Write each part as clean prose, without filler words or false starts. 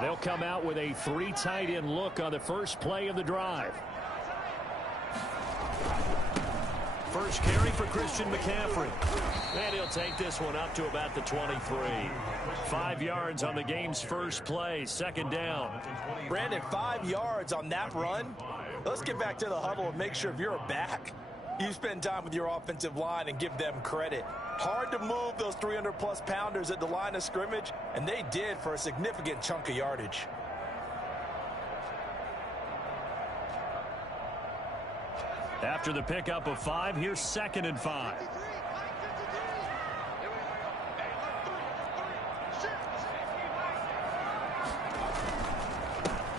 They'll come out with a 3 tight end look on the first play of the drive. First carry for Christian McCaffrey. And he'll take this one up to about the 23. 5 yards on the game's first play, second down. Brandon, 5 yards on that run. Let's get back to the huddle and make sure if you're a back, you spend time with your offensive line and give them credit. Hard to move those 300-plus pounders at the line of scrimmage, and they did for a significant chunk of yardage. After the pickup of 5, here's 2nd and 5.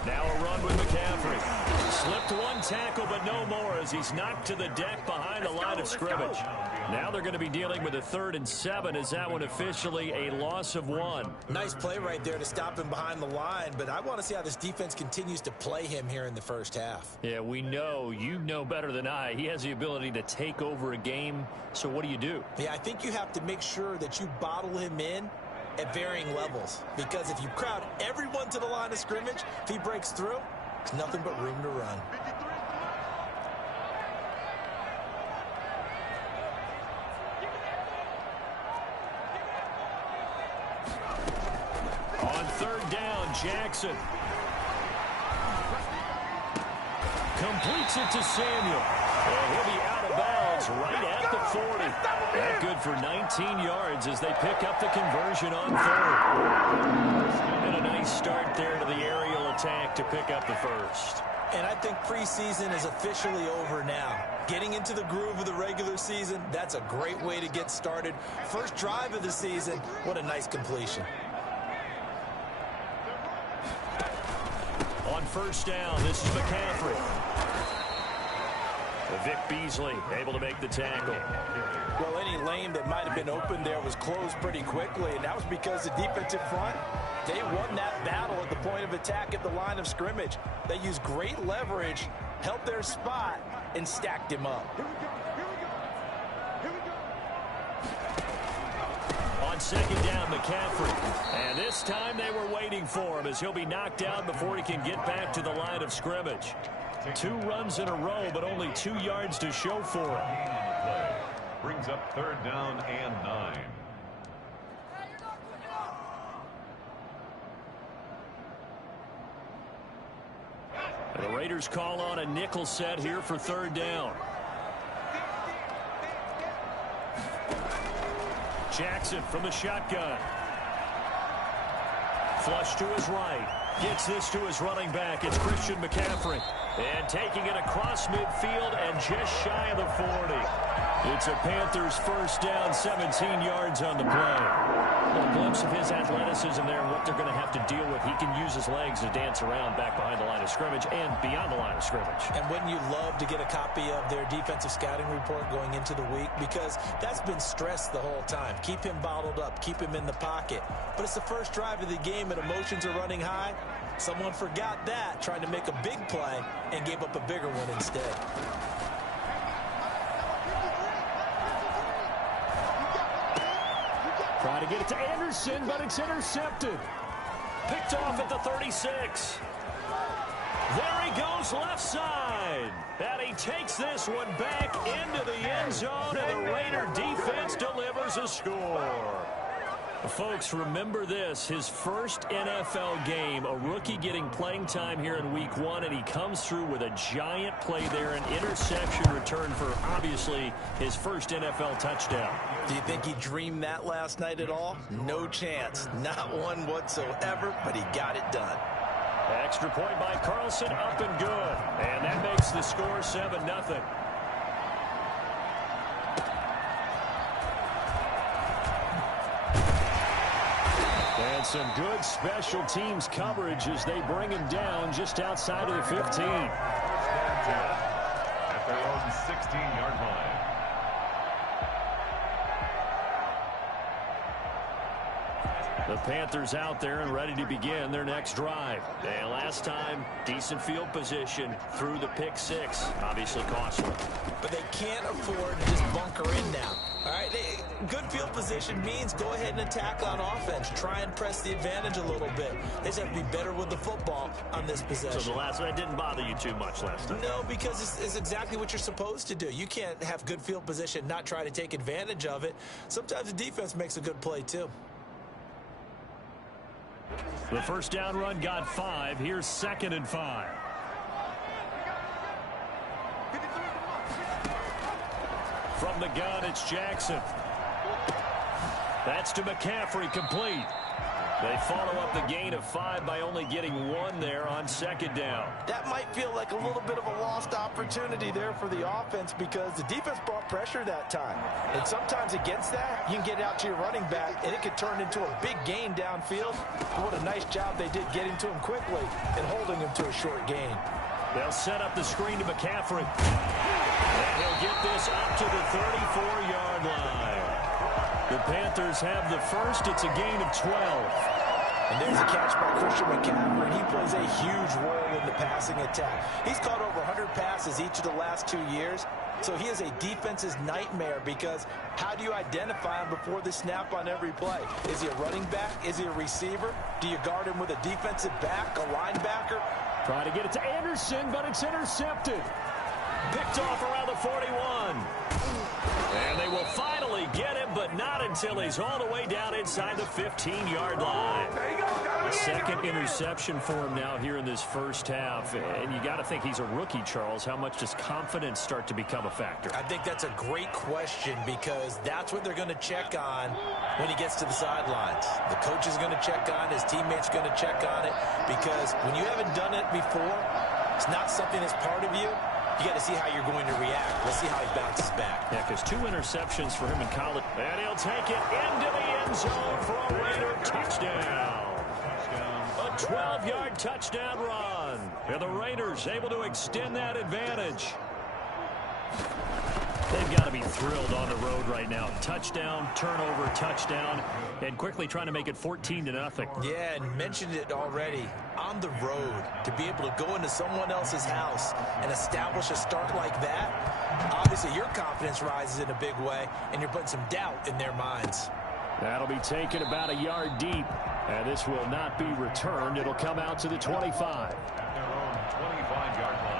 Now a run with McCaffrey. Slipped one tackle, but no more as he's knocked to the deck behind the line of scrimmage. Now they're going to be dealing with a 3rd and 7 as that one officially a loss of 1. Nice play right there to stop him behind the line, but I want to see how this defense continues to play him here in the first half. Yeah, we know. You know better than I. He has the ability to take over a game, so what do? Yeah, I think you have to make sure that you bottle him in at varying levels, because if you crowd everyone to the line of scrimmage, if he breaks through, there's nothing but room to run. On 3rd down, Jackson completes it to Samuel. And he'll be out of bounds right at the 40. That good for 19 yards as they pick up the conversion on 3rd. And a nice start there to the aerial attack to pick up the first. And I think preseason is officially over now. Getting into the groove of the regular season, that's a great way to get started. First drive of the season, what a nice completion. On 1st down, this is McCaffrey. Vic Beasley able to make the tackle. Well, any lane that might have been open there was closed pretty quickly, and that was because the defensive front, they won that battle at the point of attack at the line of scrimmage. They used great leverage, held their spot, and stacked him up. On 2nd down, McCaffrey. And this time they were waiting for him as he'll be knocked down before he can get back to the line of scrimmage. 2 runs in a row, but only 2 yards to show for it. Brings up 3rd down and 9. The Raiders call on a nickel set here for 3rd down. Jackson from the shotgun. Flush to his right. Gets this to his running back. It's Christian McCaffrey. And taking it across midfield and just shy of the 40. It's a Panthers first down, 17 yards on the play. A little glimpse of his athleticism there and what they're going to have to deal with. He can use his legs to dance around back behind the line of scrimmage and beyond the line of scrimmage. And wouldn't you love to get a copy of their defensive scouting report going into the week? Because that's been stressed the whole time. Keep him bottled up. Keep him in the pocket. But it's the first drive of the game and emotions are running high. Someone forgot that, trying to make a big play, and gave up a bigger one instead. Trying to get it to Anderson, but it's intercepted. Picked off at the 36. There he goes left side. And he takes this one back into the end zone, and the Raider defense delivers a score. Folks, remember this, his first NFL game, a rookie getting playing time here in week 1, and he comes through with a giant play there, an interception return for, obviously, his first NFL touchdown. Do you think he dreamed that last night at all? No chance. Not one whatsoever, but he got it done. Extra point by Carlson, up and good. And that makes the score 7-0. And some good special teams coverage as they bring him down just outside of the 15. At their own 16-yard line. The Panthers out there and ready to begin their next drive. And last time, decent field position through the pick six. Obviously costly. But they can't afford to just bunker in now. All right, good field position means go ahead and attack on offense. Try and press the advantage a little bit. They just have to be better with the football on this possession. So the last one didn't bother you too much last time? No, because it's exactly what you're supposed to do. You can't have good field position, not try to take advantage of it. Sometimes the defense makes a good play, too. The first down run got 5. Here's 2nd and 5. From the gun, it's Jackson. That's to McCaffrey, complete. They follow up the gain of 5 by only getting 1 there on 2nd down. That might feel like a little bit of a lost opportunity there for the offense because the defense brought pressure that time. And sometimes against that, you can get out to your running back, and it could turn into a big gain downfield. What a nice job they did getting to him quickly and holding him to a short gain. They'll set up the screen to McCaffrey. And he'll get this up to the 34-yard line. The Panthers have the first. It's a gain of 12. And there's a catch by Christian McCaffrey, and he plays a huge role in the passing attack. He's caught over 100 passes each of the last 2 years, so he is a defense's nightmare because how do you identify him before the snap on every play? Is he a running back? Is he a receiver? Do you guard him with a defensive back, a linebacker? Try to get it to Anderson, but it's intercepted. Picked off around the 41. And they will finally get him, but not until he's all the way down inside the 15-yard line. A second interception for him now here in this first half. And you got to think he's a rookie, Charles. How much does confidence start to become a factor? I think that's a great question because that's what they're going to check on when he gets to the sidelines. The coach is going to check on it. His teammates are going to check on it because when you haven't done it before, it's not something that's part of you. You got to see how you're going to react. Let's see how he bounces back. Yeah, because 2 interceptions for him in college. And he'll take it into the end zone for a Raider touchdown. A 12-yard touchdown run. And the Raiders able to extend that advantage. They've got to be thrilled on the road right now. Touchdown, turnover, touchdown, and quickly trying to make it 14-0. Yeah, and mentioned it already. On the road, to be able to go into someone else's house and establish a start like that, obviously your confidence rises in a big way, and you're putting some doubt in their minds. That'll be taken about a yard deep, and this will not be returned. It'll come out to the 25. Their own 25-yard line.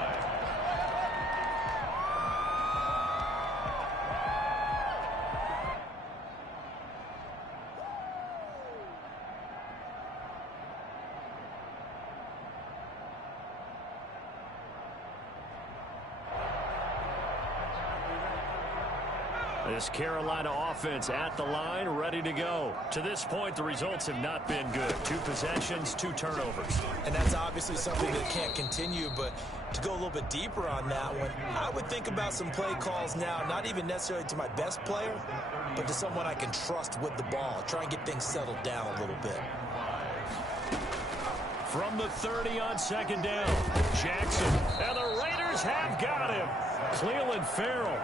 This Carolina offense at the line, ready to go. To this point, the results have not been good. 2 possessions, 2 turnovers. And that's obviously something that can't continue, but to go a little bit deeper on that one, I would think about some play calls now, not even necessarily to my best player, but to someone I can trust with the ball. Try and get things settled down a little bit. From the 30 on 2nd down, Jackson. And the Raiders have got him. Cleveland Farrell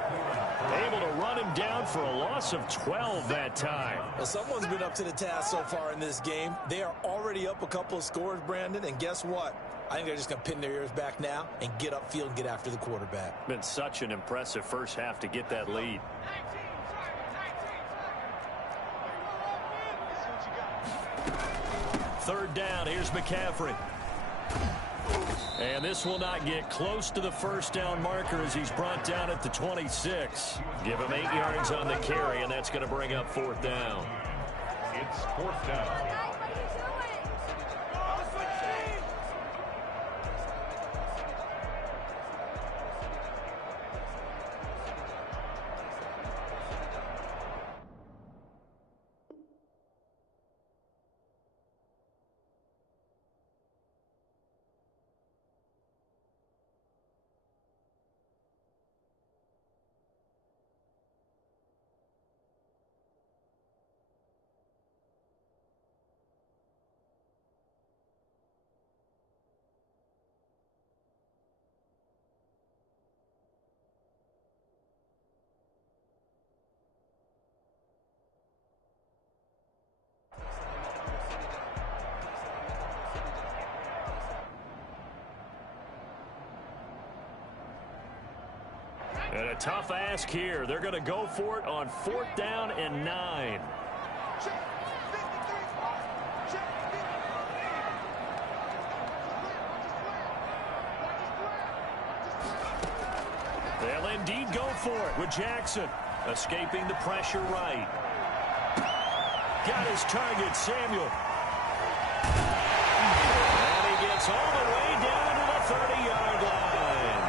able to run him down for a loss of 12 that time. Well, someone's been up to the task so far in this game. They are already up a couple of scores, Brandon, and guess what? I think they're just going to pin their ears back now and get upfield and get after the quarterback. Been such an impressive first half to get that lead. Third down, here's McCaffrey. And this will not get close to the first down marker as he's brought down at the 26. Give him 8 yards on the carry, and that's going to bring up 4th down. It's 4th down. And a tough ask here. They're going to go for it on 4th down and 9. They'll indeed go for it with Jackson. Escaping the pressure right. Got his target, Samuel. And he gets all the way down to the 30-yard line.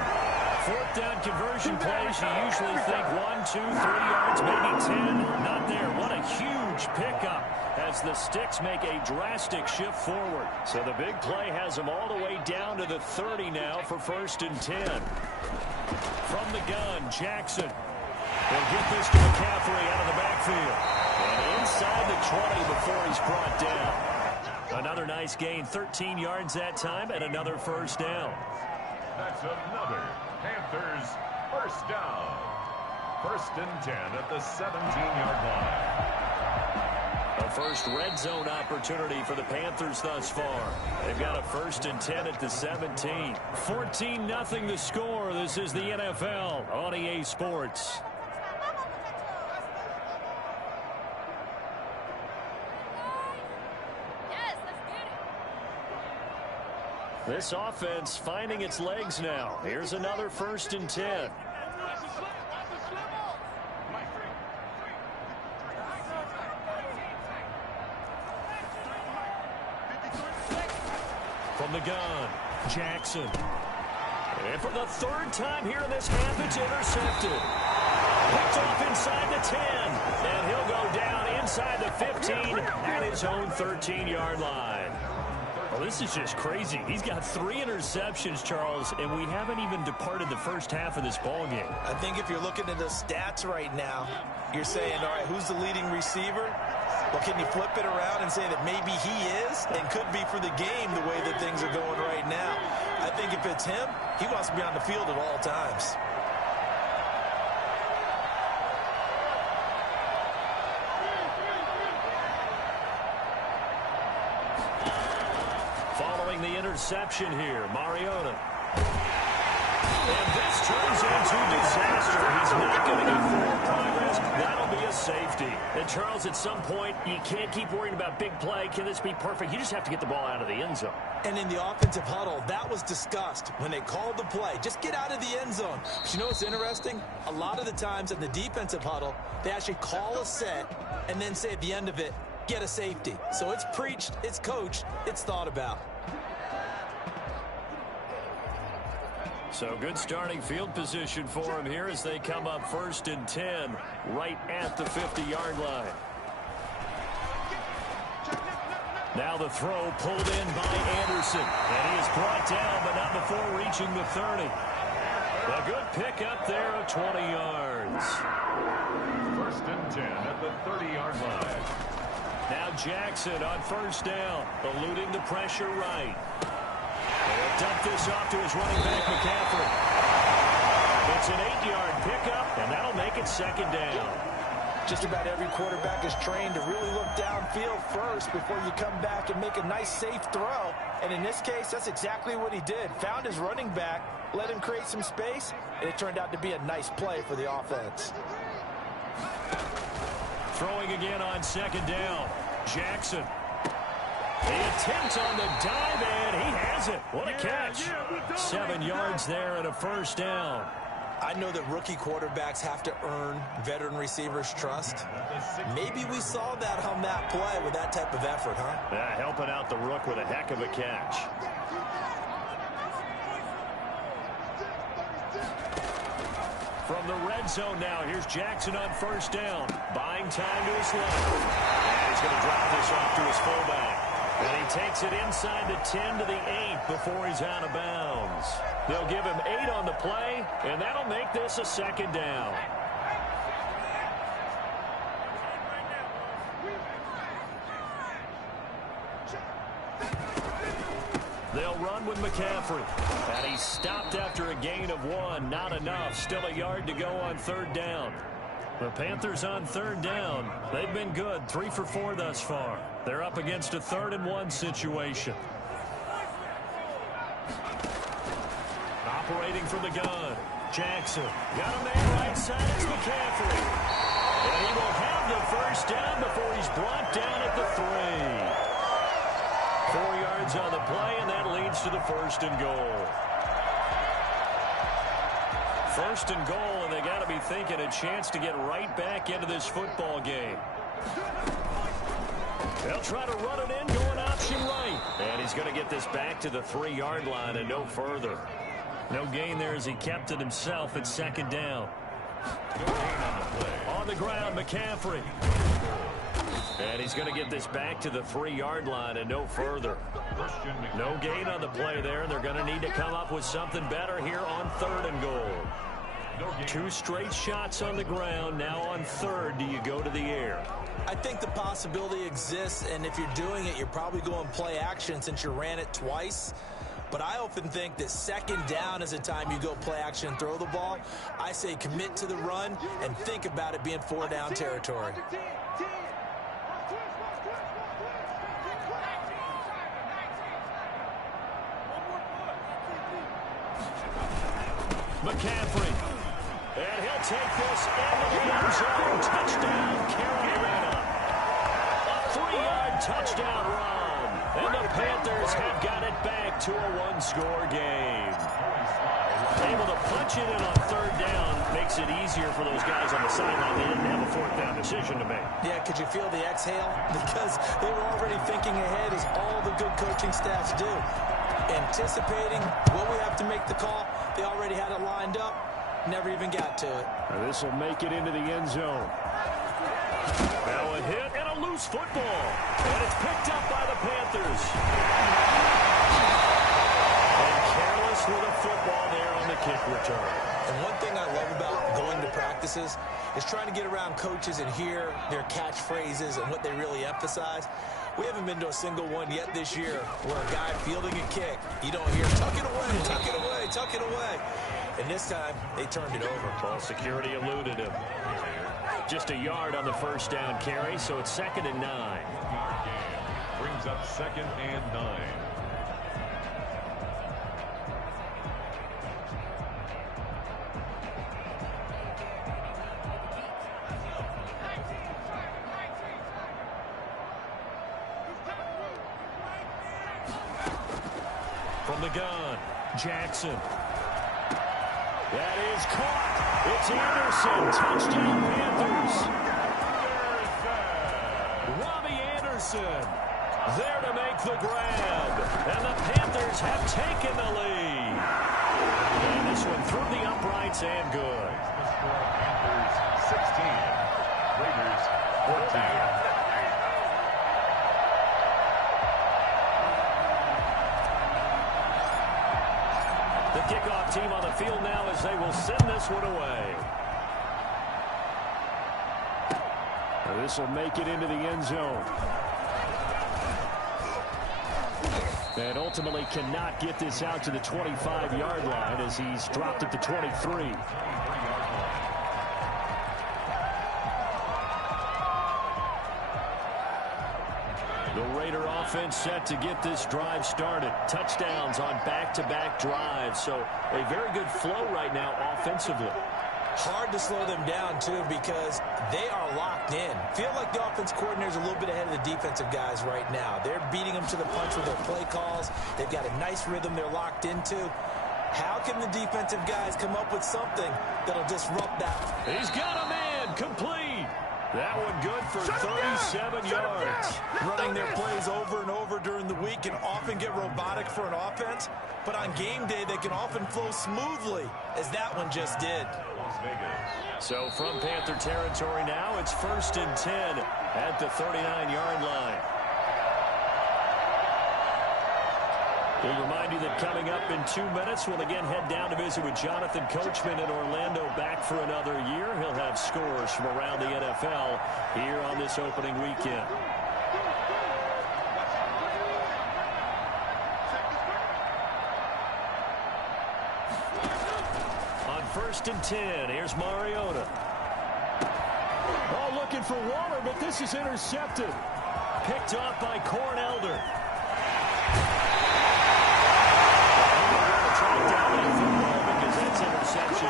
4th down conversion plays, you usually think 1, 2, 3 yards, maybe 10. Not there. What a huge pickup as the Sticks make a drastic shift forward. So the big play has them all the way down to the 30 now for 1st and 10. From the gun, Jackson. They'll get this to McCaffrey out of the backfield. And inside the 20 before he's brought down. Another nice gain, 13 yards that time, and another 1st down. That's another Panthers 1st down. 1st and 10 at the 17-yard line. A first red zone opportunity for the Panthers thus far. They've got a 1st and 10 at the 17. 14-0 the score. This is the NFL on EA Sports. This offense finding its legs now. Here's another 1st and 10. From the gun, Jackson. And for the 3rd time here in this half, it's intercepted. Picked off inside the 10. And he'll go down inside the 15 at his own 13-yard line. Well, this is just crazy. He's got 3 interceptions, Charles, and we haven't even departed the first half of this ballgame. I think if you're looking at the stats right now, you're saying, all right, who's the leading receiver? Well, can you flip it around and say that maybe he is and could be for the game the way that things are going right now? I think if it's him, he wants to be on the field at all times. Following the interception here, Mariota. And this turns into disaster. He's not going to get forward progress. That'll be a safety. And, Charles, at some point, you can't keep worrying about big play. Can this be perfect? You just have to get the ball out of the end zone. And in the offensive huddle, that was discussed when they called the play. Just get out of the end zone. But you know what's interesting? A lot of the times in the defensive huddle, they actually call a set and then say at the end of it, get a safety. So it's preached, it's coached, it's thought about. So good starting field position for him here as they come up 1st and 10 right at the 50-yard line. Now the throw pulled in by Anderson. And he is brought down, but not before reaching the 30. A good pickup there of 20 yards. 1st and 10 at the 30-yard line. Now Jackson on 1st down, eluding the pressure right. They'll dump this off to his running back, McCaffrey. It's an 8-yard pickup, and that'll make it 2nd down. Just about every quarterback is trained to really look downfield first before you come back and make a nice, safe throw. And in this case, that's exactly what he did. Found his running back, let him create some space, and it turned out to be a nice play for the offense. Throwing again on 2nd down. Jackson. The attempt on the dive, and he has it. What a catch. 7 yards there and a 1st down. I know that rookie quarterbacks have to earn veteran receivers' trust. Maybe we saw that on that play with that type of effort, huh? Yeah, helping out the rook with a heck of a catch. From the red zone now, here's Jackson on 1st down. Buying time to his left. And he's going to drop this off to his fullback. And he takes it inside the 10 to the 8 before he's out of bounds. They'll give him 8 on the play, and that'll make this a 2nd down. They'll run with McCaffrey. And he's stopped after a gain of 1. Not enough. Still a yard to go on 3rd down. The Panthers on 3rd down. They've been good. 3 for 4 thus far. They're up against a 3rd and 1 situation. Operating from the gun. Jackson got a man right side. It's McCaffrey. And he will have the first down before he's brought down at the 3. 4 yards on the play, and that leads to the 1st and goal. 1st and goal, and they got to be thinking a chance to get right back into this football game. They'll try to run it in, going option right. And he's going to get this back to the 3-yard line and no further. No gain there as he kept it himself at 2nd down. On the ground, McCaffrey. And he's going to get this back to the 3-yard line and no further. No gain on the play there, and they're going to need to come up with something better here on 3rd and goal. 2 straight shots on the ground. Now on 3rd, do you go to the air? I think the possibility exists, and if you're doing it, you're probably going play action since you ran it twice. But I often think that 2nd down is the time you go play action and throw the ball. I say commit to the run and think about it being 4-down territory. McCaffrey. And he'll take this into the end zone. Touchdown, Carolina. A 3-yard touchdown run. And the Panthers have got it back to a 1-score game. Able to punch it in on 3rd down makes it easier for those guys on the sideline. They didn't have a 4th down decision to make. Yeah, could you feel the exhale? Because they were already thinking ahead, as all the good coaching staffs do. Anticipating, will we have to make the call? They already had it lined up. Never even got to it. This will make it into the end zone. Now a hit and a loose football. And it's picked up by the Panthers. And careless with a football there on the kick return. And one thing I love about going to practices is trying to get around coaches and hear their catchphrases and what they really emphasize. We haven't been to a single one yet this year where a guy fielding a kick, you don't hear, tuck it away, tuck it away, tuck it away. And this time, they turned it over. Ball security eluded him. Just a yard on the 1st down carry, so it's 2nd and 9. Brings up 2nd and 9. From the gun, Jackson. That is caught. It's Anderson. Touchdown, Panthers. Robbie Anderson there to make the grab. And the Panthers have taken the lead. And this one through the uprights and good. Panthers 16. Raiders 14. The kickoff team on the field now as they will send this one away. This will make it into the end zone. And ultimately cannot get this out to the 25-yard line as he's dropped at the 23. The Raider offense set to get this drive started. Touchdowns on back-to-back drives. So a very good flow right now offensively. Hard to slow them down, too, because they are locked in. Feel like the offense coordinator's a little bit ahead of the defensive guys right now. They're beating them to the punch with their play calls. They've got a nice rhythm they're locked into. How can the defensive guys come up with something that'll disrupt that? He's got a man complete. That one good for 37 yards. Running their plays over and over during the week can often get robotic for an offense, but on game day they can often flow smoothly, as that one just did. So from Panther territory now, it's 1st and 10 at the 39-yard line. We'll remind you that coming up in 2 minutes, we'll again head down to visit with Jonathan Coachman in Orlando, back for another year. He'll have scores from around the NFL here on this opening weekend. On 1st and 10, here's Mariota. Oh, looking for Waller, but this is intercepted. Picked off by Cornelder. Because that's interception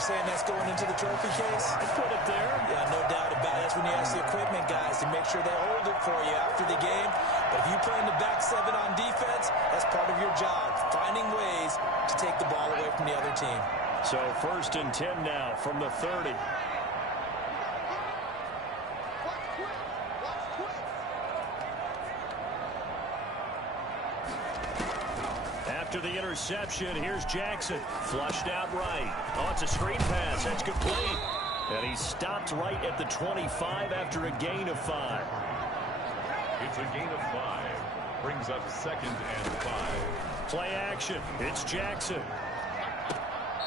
you're saying that's going into the trophy case? I'd put it there. Yeah, no doubt about it. That's when you ask the equipment guys to make sure they hold it for you after the game. But if you play in the back seven on defense, that's part of your job, finding ways to take the ball away from the other team. So 1st and 10 now from the 30. After the interception, here's Jackson. Flushed out right. Oh, it's a screen pass. That's complete. And he stopped right at the 25 after a gain of 5. It's a gain of 5. Brings up 2nd and 5. Play action. It's Jackson.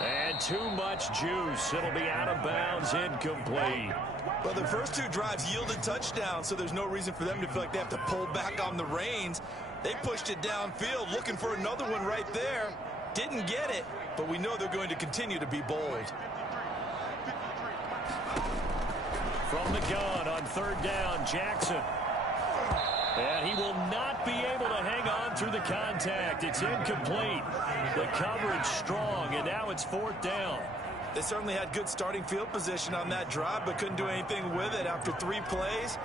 And too much juice. It'll be out of bounds, incomplete. Well, the first 2 drives yielded touchdowns, so there's no reason for them to feel like they have to pull back on the reins. They pushed it downfield, looking for another one right there. Didn't get it, but we know they're going to continue to be bold. From the gun on 3rd down, Jackson. And he will not be able to hang on through the contact. It's incomplete. The coverage strong, and now it's 4th down. They certainly had good starting field position on that drive, but couldn't do anything with it after 3 plays.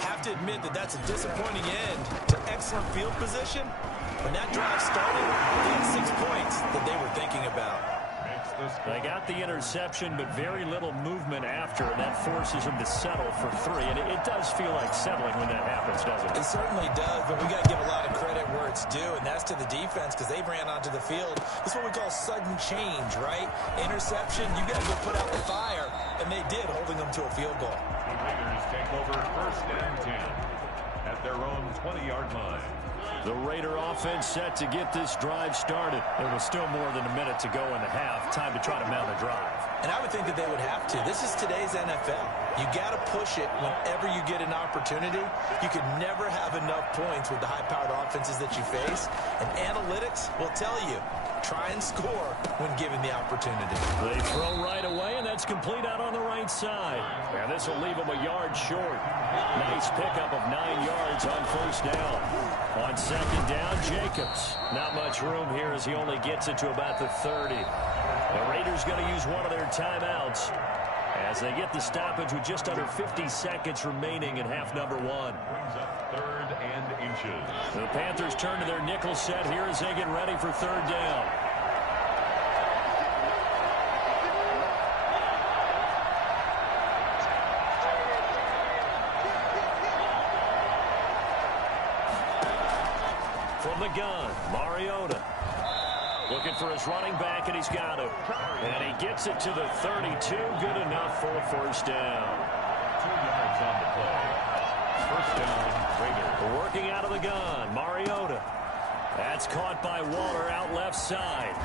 Have to admit that that's a disappointing end to excellent field position. When that drive started, they had 6 points that they were thinking about. They got the interception, but very little movement after, and that forces them to settle for 3. And it does feel like settling when that happens, doesn't it? It certainly does, but we got to give a lot of credit where it's due, and that's to the defense because they ran onto the field. This is what we call sudden change, right? Interception, you got to go put out the fire, and they did, holding them to a field goal. The Raiders take over 1st and 10 at their own 20-yard line. The Raider offense set to get this drive started. There was still more than a minute to go in the half. Time to try to mount a drive. And I would think that they would have to. This is today's NFL. You got to push it whenever you get an opportunity. You can never have enough points with the high-powered offenses that you face. And analytics will tell you, try and score when given the opportunity. They throw right away, and that's complete out on the right side. And this will leave them a yard short. Nice pickup of 9 yards on 1st down. On 2nd down, Jacobs. Not much room here as he only gets it to about the 30. The Raiders going to use one of their timeouts as they get the stoppage with just under 50 seconds remaining in half number 1. Brings up 3rd and inches. The Panthers turn to their nickel set here as they get ready for 3rd down. From the gun, Mariota. Looking for his running back, and he's got him. And he gets it to the 32. Good enough for a 1st down. 2 yards on the play. 1st down, Raiders. Working out of the gun, Mariota. That's caught by Waller out left side.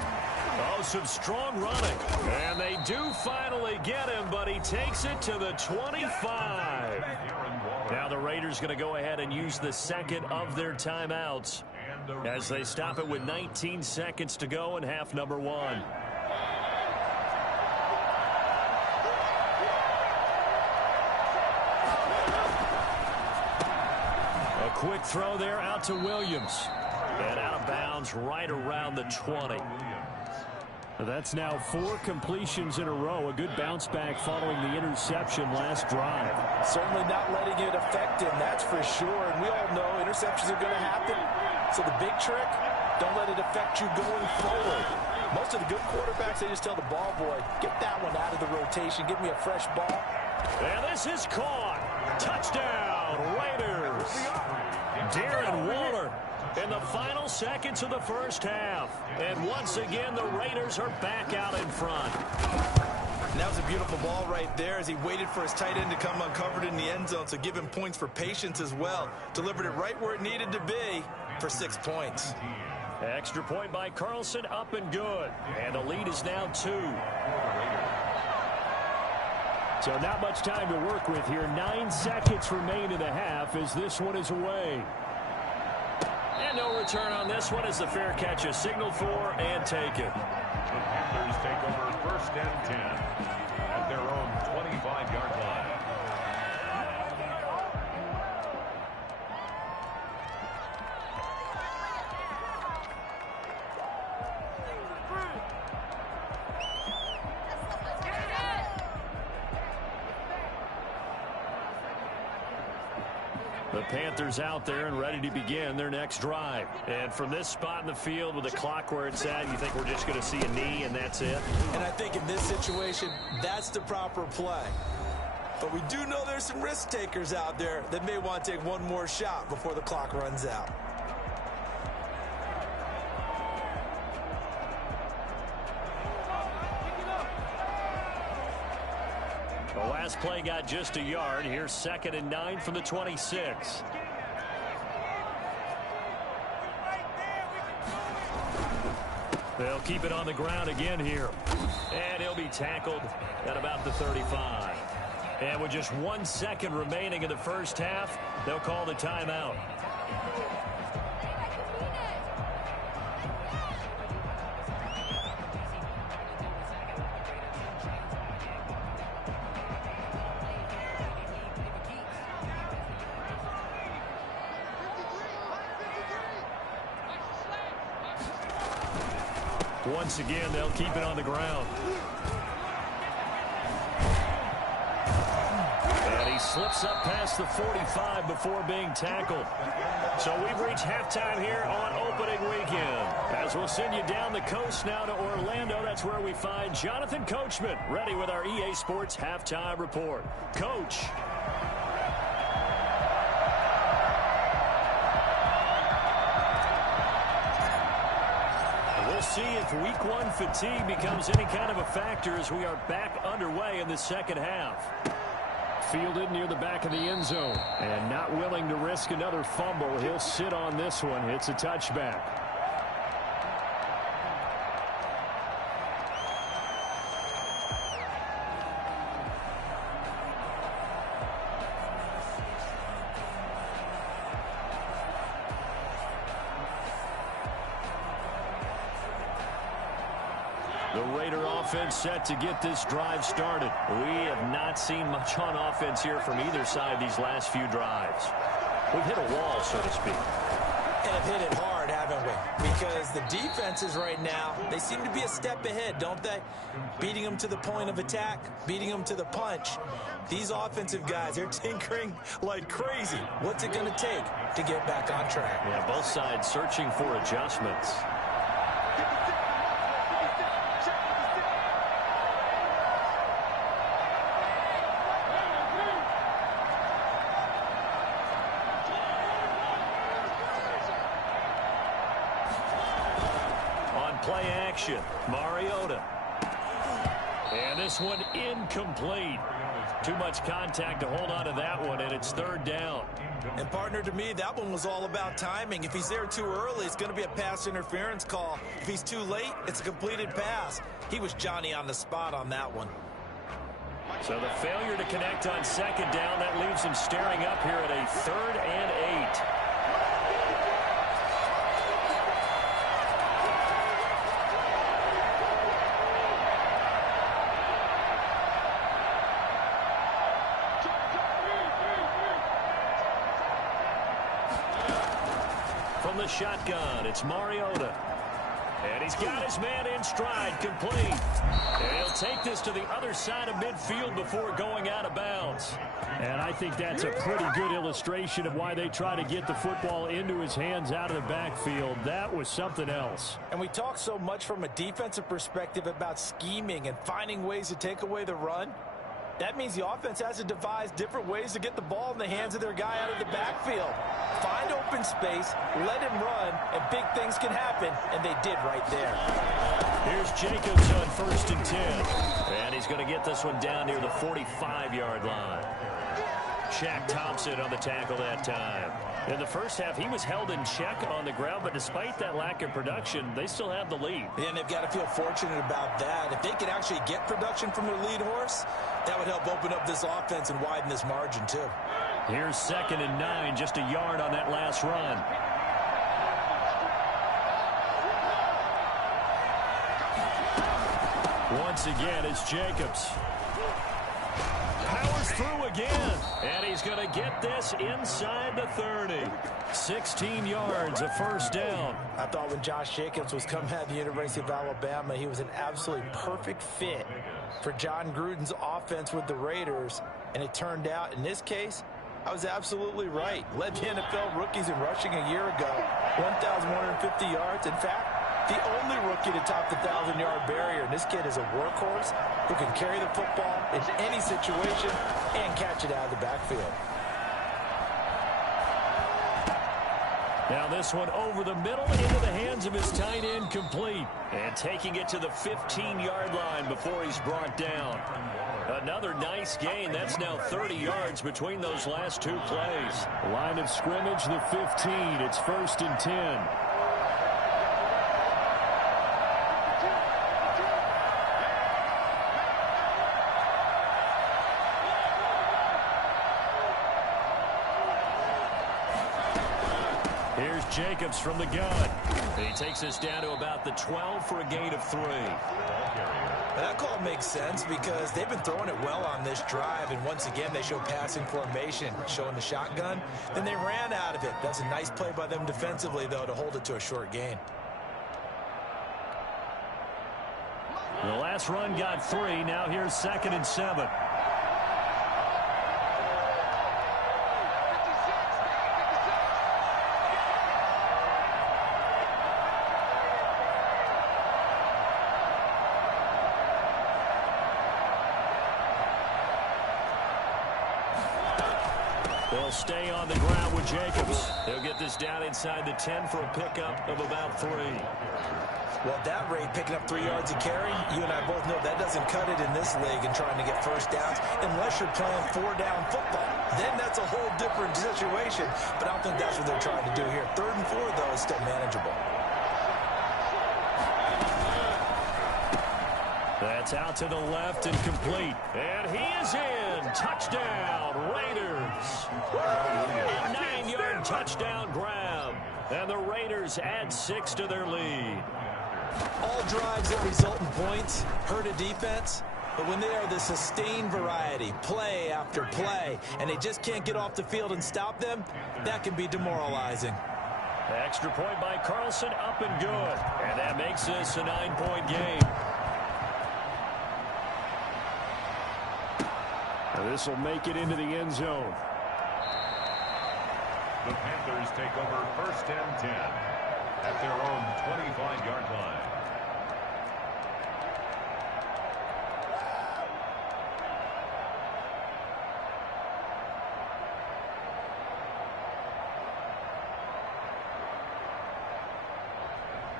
Oh, some strong running. And they do finally get him, but he takes it to the 25. Now the Raiders going to go ahead and use the 2nd of their timeouts as they stop it with 19 seconds to go in half number 1. A quick throw there out to Williams. And out of bounds right around the 20. That's now 4 completions in a row. A good bounce back following the interception last drive. Certainly not letting it affect him, that's for sure. And we all know interceptions are going to happen. So the big trick, don't let it affect you going forward. Most of the good quarterbacks, they just tell the ball boy, get that one out of the rotation. Give me a fresh ball. And this is caught. Touchdown, Raiders. Darren Waller in the final seconds of the 1st half. And once again, the Raiders are back out in front. And that was a beautiful ball right there as he waited for his tight end to come uncovered in the end zone. So give him points for patience as well. Delivered it right where it needed to be for 6 points. Extra point by Carlson, up and good. And the lead is now 2. So not much time to work with here. 9 seconds remain in the half as this one is away. And no return on this one as the fair catch is signaled for and taken. The Panthers take over 1st and 10 at their own 25-yard line. The Panthers out there and ready to begin their next drive. And from this spot in the field with the clock where it's at, you think we're just going to see a knee and that's it? And I think in this situation, that's the proper play. But we do know there's some risk takers out there that may want to take one more shot before the clock runs out. The last play got just a yard. Here's 2nd and 9 from the 26. They'll keep it on the ground again here. And he'll be tackled at about the 35. And with just 1 second remaining in the first half, they'll call the timeout. Once again, they'll keep it on the ground. And he slips up past the 45 before being tackled. So we've reached halftime here on opening weekend. As we'll send you down the coast now to Orlando, that's where we find Jonathan Coachman, ready with our EA Sports Halftime Report. Coach. We'll see if week 1 fatigue becomes any kind of a factor as we are back underway in the second half. Fielded near the back of the end zone and not willing to risk another fumble. He'll sit on this one. It's a touchback. The Raider offense set to get this drive started. We have not seen much on offense here from either side these last few drives. We've hit a wall, so to speak. And have hit it hard, haven't we? Because the defenses right now, they seem to be a step ahead, don't they? Beating them to the point of attack, beating them to the punch. These offensive guys, they're tinkering like crazy. What's it going to take to get back on track? Yeah, both sides searching for adjustments. Play action. Mariota. And this one incomplete. Too much contact to hold on to that one, and it's 3rd down. And, partner, to me, that one was all about timing. If he's there too early, it's going to be a pass interference call. If he's too late, it's a completed pass. He was Johnny on the spot on that one. So the failure to connect on 2nd down, that leaves him staring up here at a 3rd and 8. From the shotgun, it's Mariota. And he's got his man in stride, complete. And he'll take this to the other side of midfield before going out of bounds. And I think that's a pretty good illustration of why they try to get the football into his hands out of the backfield. That was something else. And we talk so much from a defensive perspective about scheming and finding ways to take away the run. That means the offense has to devise different ways to get the ball in the hands of their guy out of the backfield. Find open space, let him run, and big things can happen, and they did right there. Here's Jacobs on 1st and 10. And he's going to get this one down near the 45-yard line. Shaq Thompson on the tackle that time. In the first half, he was held in check on the ground, but despite that lack of production, they still have the lead. And they've got to feel fortunate about that. If they can actually get production from their lead horse, that would help open up this offense and widen this margin, too. Here's 2nd and 9, just a yard on that last run. Once again, it's Jacobs. Powers through again, and he's going to get this inside the 30. 16 yards, a 1st down. I thought when Josh Jacobs was coming out of the University of Alabama, he was an absolutely perfect fit for John Gruden's offense with the Raiders, and it turned out, in this case, I was absolutely right. Led the NFL rookies in rushing a year ago. 1,150 yards. In fact, the only rookie to top the 1,000-yard barrier. And this kid is a workhorse who can carry the football in any situation and catch it out of the backfield. Now this one over the middle into the hands of his tight end, complete. And taking it to the 15-yard line before he's brought down. Another nice gain. That's now 30 yards between those last two plays. Line of scrimmage, the 15. It's 1st and 10. Here's Jacobs from the gun. He takes us down to about the 12 for a gain of 3. And that call makes sense because they've been throwing it well on this drive, and once again they show passing formation, showing the shotgun. Then they ran out of it. That's a nice play by them defensively, though, to hold it to a short gain. The last run got 3. Now here's 2nd and 7. They'll stay on the ground with Jacobs. They'll get this down inside the 10 for a pickup of about 3. Well, at that rate, picking up 3 yards a carry, you and I both know that doesn't cut it in this league and trying to get first downs unless you're playing 4-down football. Then that's a whole different situation, but I don't think that's what they're trying to do here. 3rd and 4, though, is still manageable. That's out to the left and complete. And he is in. Touchdown, Raiders. A 9-yard touchdown grab. And the Raiders add 6 to their lead. All drives that result in points hurt a defense. But when they are the sustained variety, play after play, and they just can't get off the field and stop them, that can be demoralizing. Extra point by Carlson, up and good. And that makes this a 9-point game. This will make it into the end zone. The Panthers take over 1st and 10 at their own 25-yard line.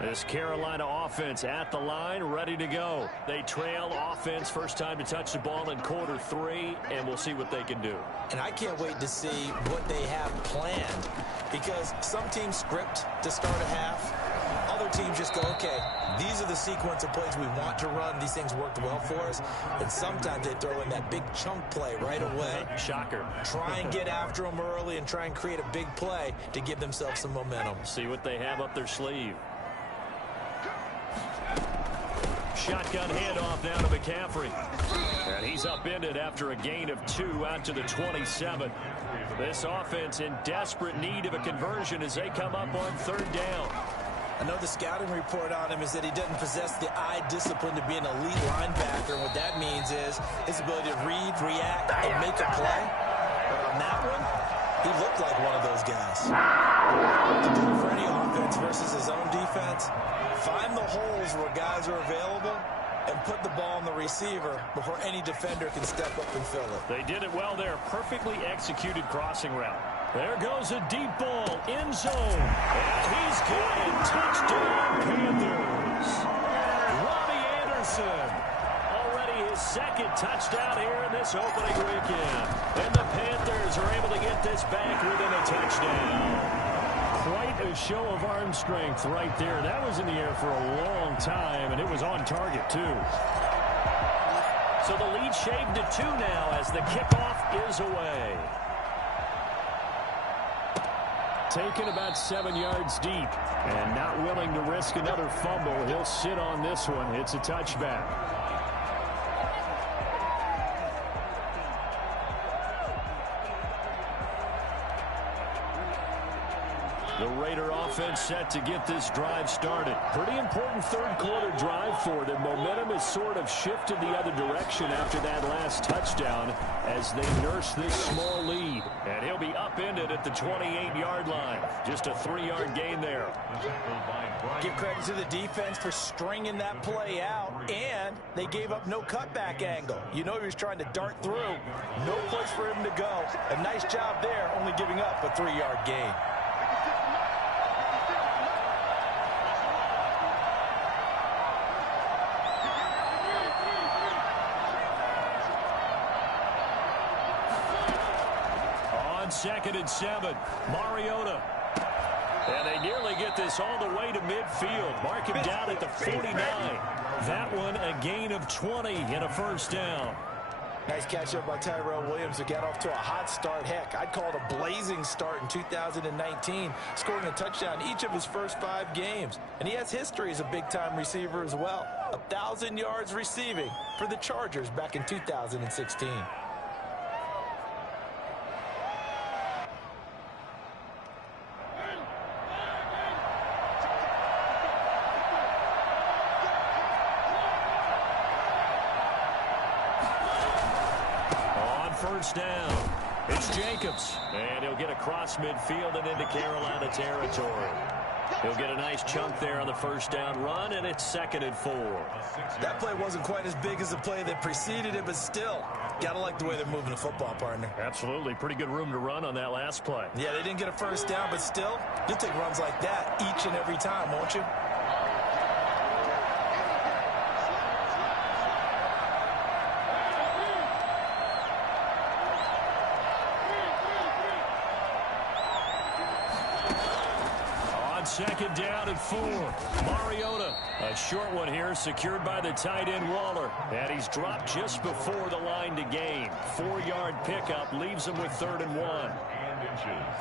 This Carolina offense at the line, ready to go. They trail offense, first time to touch the ball in quarter 3, and we'll see what they can do. And I can't wait to see what they have planned, because some teams script to start a half. Other teams just go, okay, these are the sequence of plays we want to run. These things worked well for us. And sometimes they throw in that big chunk play right away. Shocker. Try and get after them early and try and create a big play to give themselves some momentum. See what they have up their sleeve. Shotgun handoff now to McCaffrey. And he's upended after a gain of 2 out to the 27. This offense in desperate need of a conversion as they come up on 3rd down. I know the scouting report on him is that he doesn't possess the eye discipline to be an elite linebacker. What that means is his ability to read, react, and make a play. But on that one, he looked like one of those guys. To do it for any offense versus his own defense, find the holes where guys are available and put the ball on the receiver before any defender can step up and fill it. They did it well there. Perfectly executed crossing route. There goes a deep ball. End zone. And he's good. Touchdown, Panthers. Robbie Anderson. Already his 2nd touchdown here in this opening weekend. And the Panthers are able to get this back within a touchdown. Quite a show of arm strength right there. That was in the air for a long time, and it was on target, too. So the lead shaved to 2 now as the kickoff is away. Taken about 7 yards deep, and not willing to risk another fumble. He'll sit on this one. It's a touchback. The Raider offense set to get this drive started. Pretty important third quarter drive for them. Momentum has sort of shifted the other direction after that last touchdown as they nurse this small lead. And he'll be upended at the 28-yard line. Just a 3-yard gain there. Give credit to the defense for stringing that play out, and they gave up no cutback angle. You know he was trying to dart through. No place for him to go. A nice job there, only giving up a 3-yard gain. On 2nd and 7, Mariota. And they nearly get this all the way to midfield. Mark him down at the 49. That one a gain of 20 and a first down. Nice catch up by Tyrell Williams to get off to a hot start. Heck, I'd call it a blazing start in 2019, scoring a touchdown each of his first 5 games. And he has history as a big-time receiver as well. 1,000 yards receiving for the Chargers back in 2016. First down. It's Jacobs. And he'll get across midfield and into Carolina territory. He'll get a nice chunk there on the first down run, and it's 2nd and 4. That play wasn't quite as big as the play that preceded it, but still, gotta like the way they're moving the football, partner. Absolutely. Pretty good room to run on that last play. Yeah, they didn't get a first down, but still, you'll take runs like that each and every time, won't you? Second down and 4. Mariota. A short one here, secured by the tight end Waller. And he's dropped just before the line to gain. 4-yard pickup leaves him with 3rd and 1. And inches.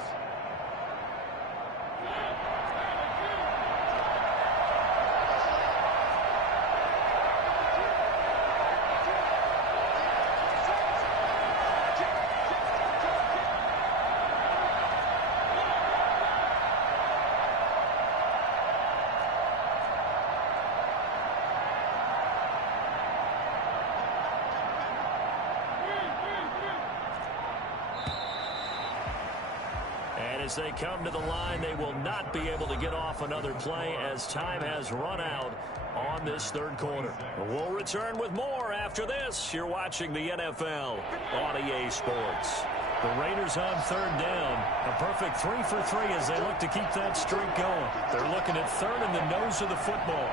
As they come to the line, they will not be able to get off another play as time has run out on this third quarter. We'll return with more after this. You're watching the NFL on EA Sports. The Raiders on 3rd down. A perfect 3 for 3 as they look to keep that streak going. They're looking at 3rd in the nose of the football.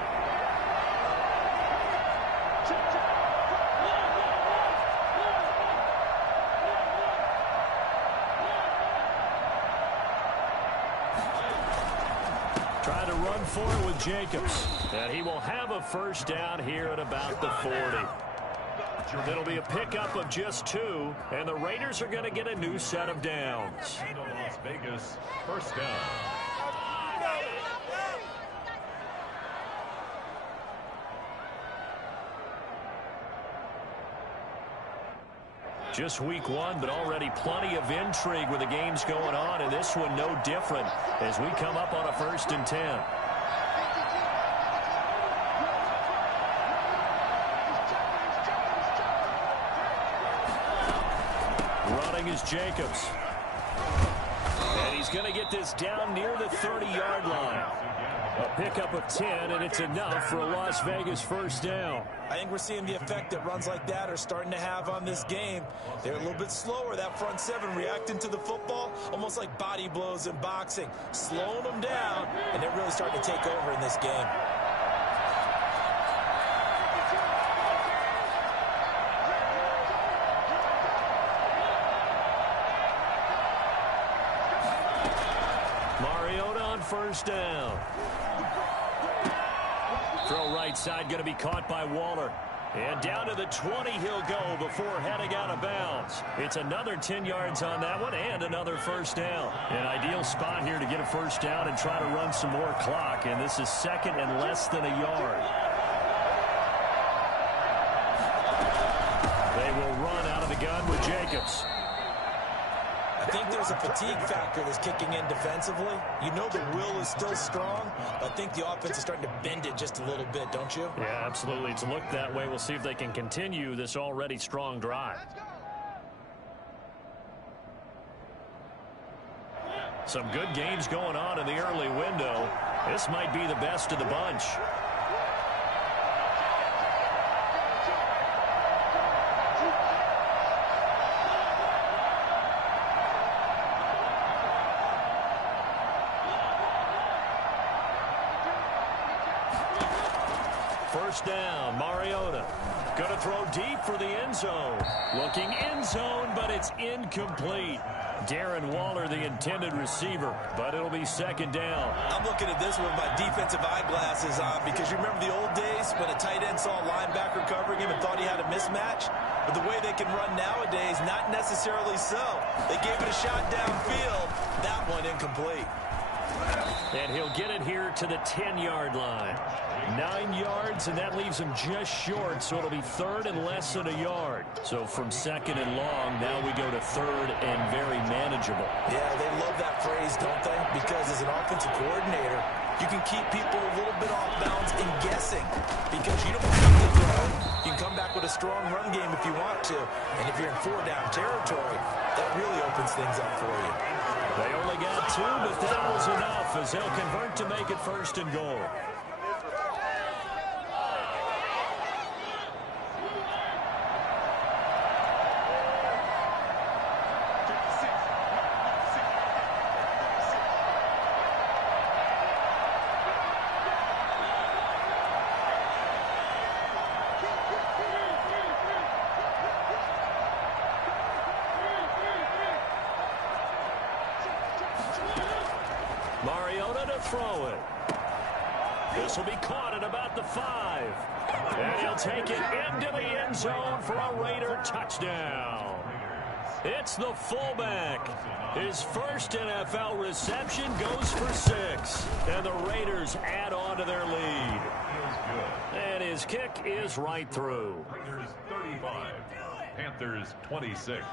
Try to run for it with Jacobs. And he will have a first down here at about the 40. It'll be a pickup of just 2, and the Raiders are going to get a new set of downs. Las Vegas, first down. Just week 1, but already plenty of intrigue with the games going on, and this one no different as we come up on a 1st and 10. Running is Jacobs. And he's going to get this down near the 30-yard line. A pickup of 10, and it's enough for a Las Vegas first down. I think we're seeing the effect that runs like that are starting to have on this game. They're a little bit slower, that front 7, reacting to the football, almost like body blows in boxing, slowing them down, and they're really starting to take over in this game. Mariota on first down. Throw right side going to be caught by Waller. And down to the 20 he'll go before heading out of bounds. It's another 10 yards on that one and another first down. An ideal spot here to get a first down and try to run some more clock. And this is 2nd and less than a yard. They will run out of the gun with Jacobs. think there's a fatigue factor that's kicking in defensively. You know the will is still strong, but I think the offense is starting to bend it just a little bit, don't you? Yeah, absolutely. It's looked that way. We'll see if they can continue this already strong drive. Some good games going on in the early window. This might be the best of the bunch. First down, Mariota. Going to throw deep for the end zone. Looking end zone, but it's incomplete. Darren Waller, the intended receiver, but it'll be second down. I'm looking at this with my defensive eyeglasses on because you remember the old days when a tight end saw a linebacker covering him and thought he had a mismatch? But the way they can run nowadays, not necessarily so. They gave it a shot downfield. That one incomplete. And he'll get it here to the 10-yard line. 9 yards, and that leaves him just short, so it'll be third and less than a yard. So from second and long, now we go to third and very manageable. Yeah, they love that phrase, don't they? Because as an offensive coordinator, you can keep people a little bit off balance and guessing because you don't have to throw. You can come back with a strong run game if you want to. And if you're in four-down territory, that really opens things up for you. They only got 2, but that was enough as they'll convert to make it first and goal. Mariota to throw it. This will be caught at about the 5. And he'll take it into the end zone for a Raider touchdown. It's the fullback. His first NFL reception goes for 6. And the Raiders add on to their lead. And his kick is right through. Raiders 35, Panthers 26.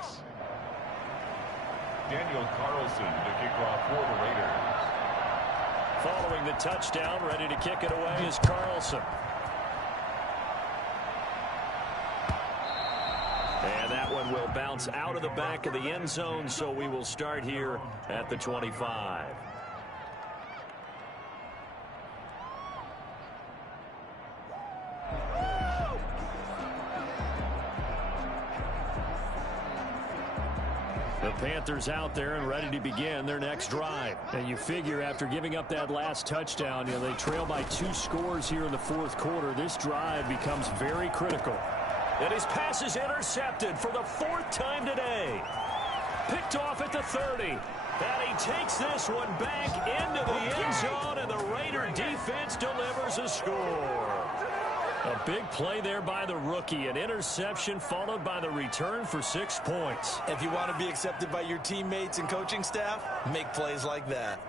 Daniel Carlson to kick off for the Raiders. Following the touchdown, ready to kick it away is Carlson. And that one will bounce out of the back of the end zone, so we will start here at the 25. The Panthers out there and ready to begin their next drive. And you figure after giving up that last touchdown, they trail by 2 scores here in the fourth quarter. This drive becomes very critical. And his pass is intercepted for the 4th time today. Picked off at the 30. And he takes this one back into the end zone, and the Raider defense delivers a score. A big play there by the rookie. An interception followed by the return for 6 points. If you want to be accepted by your teammates and coaching staff, make plays like that.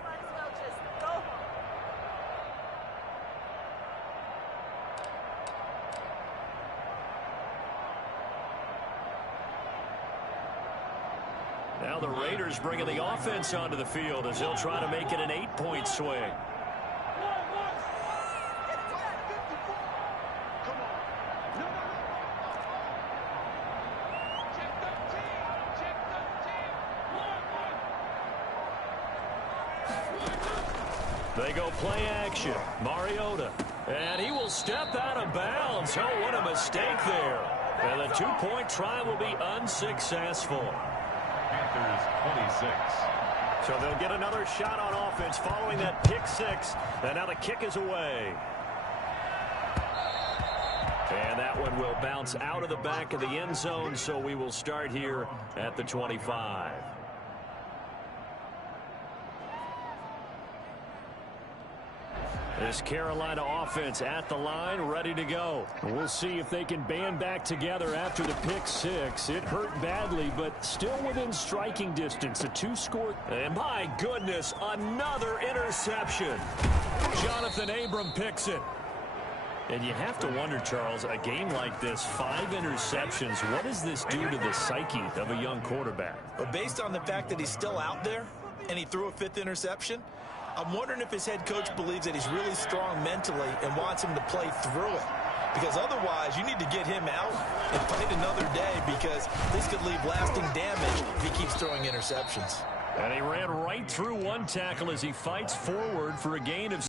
Now the Raiders bringing the offense onto the field as they'll try to make it an 8-point swing. They go play action. Mariota. And he will step out of bounds. Oh, what a mistake there. And the 2-point try will be unsuccessful. Panthers 26. So they'll get another shot on offense following that pick 6. And now the kick is away. And that one will bounce out of the back of the end zone, so we will start here at the 25. This Carolina offense at the line, ready to go. We'll see if they can band back together after the pick 6. It hurt badly, but still within striking distance. A 2-score. And my goodness, another interception. Jonathan Abram picks it. And you have to wonder, Charles, a game like this, 5 interceptions, what does this do to the psyche of a young quarterback? But based on the fact that he's still out there and he threw a 5th interception, I'm wondering if his head coach believes that he's really strong mentally and wants him to play through it. Because otherwise, you need to get him out and fight another day, because this could leave lasting damage if he keeps throwing interceptions. And he ran right through one tackle as he fights forward for a gain of